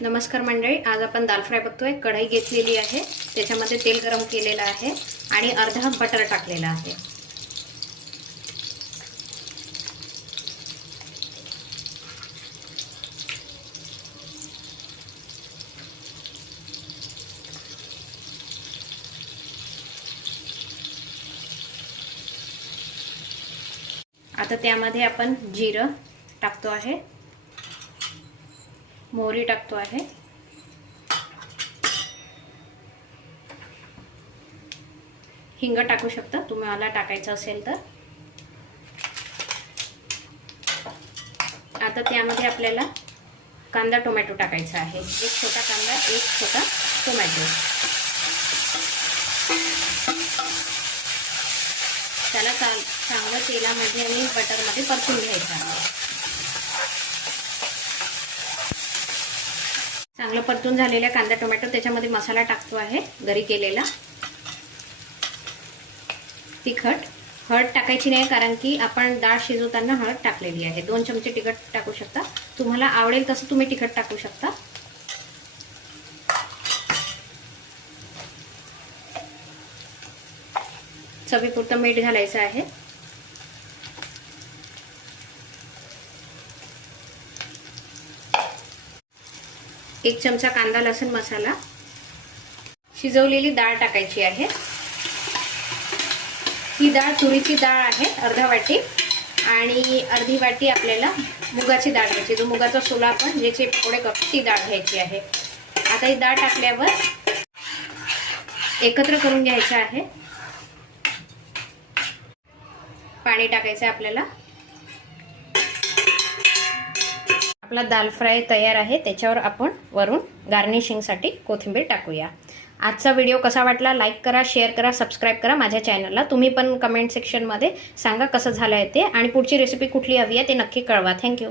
नमस्कार मंडळी, आज आपण दाल फ्राय बघतोय। कढई घेतलेली आहे, त्याच्यामध्ये तेल गरम केलेलं आहे आणि अर्धा बटर टाकलेला आहे। आता त्यामध्ये आपण जिरं टाकतो आहे, मोहरी टाकतो आहे, हिंग टाकू शकता तुम्हाला टाकायचं असेल तर। आता त्यामध्ये आपल्याला कांदा टोमॅटो टाकायचा आहे, एक छोटा कांदा, एक छोटा टोमॅटो। त्याला चांगलं तेलामध्ये आणि बटरमध्ये परतून घ्यायचं आहे। चांगलं परतून झालेला कांदा टोमॅटो त्याच्यामध्ये मसाला टाकतो आहे, घरी केलेला। तिखट, हळद टाकायची नाही कारण की आपण डाळ शिजवताना हळद टाकलेली आहे। 2 चमचे तिखट टाकू शकता, तुम्हाला आवडेल तसं तुम्ही तिखट टाकू शकता। चवीपुरतं मीठ घालायचं आहे। एक चमचा कांदा लसूण मसाला, शिजवलेली डाळ टाकायची आहे। ही डाळ तुरीची डाळ आहे अर्धा वाटी, आणि अर्धी वाटी आपल्याला मुगाची डाळ घ्यायची, जो मुगाचा सोला आपण ज्याचे पकोडे करतो ती डाळ घ्यायची आहे। आता ही डाळ टाकल्यावर एकत्र करून घ्यायचं आहे। पाणी टाकायचं आपल्याला। आपला दाल फ्राय तयार आहे, त्याच्यावर आपण वरून गार्निशिंगसाठी कोथिंबीर टाकूया। आजचा व्हिडिओ कसा वाटला लाईक करा, शेअर करा, सबस्क्राईब करा माझ्या चॅनलला। तुम्ही पण कमेंट सेक्शनमध्ये सांगा कसं झालं आहे ते, आणि पुढची रेसिपी कुठली हवी आहे ते नक्की कळवा। थँक्यू।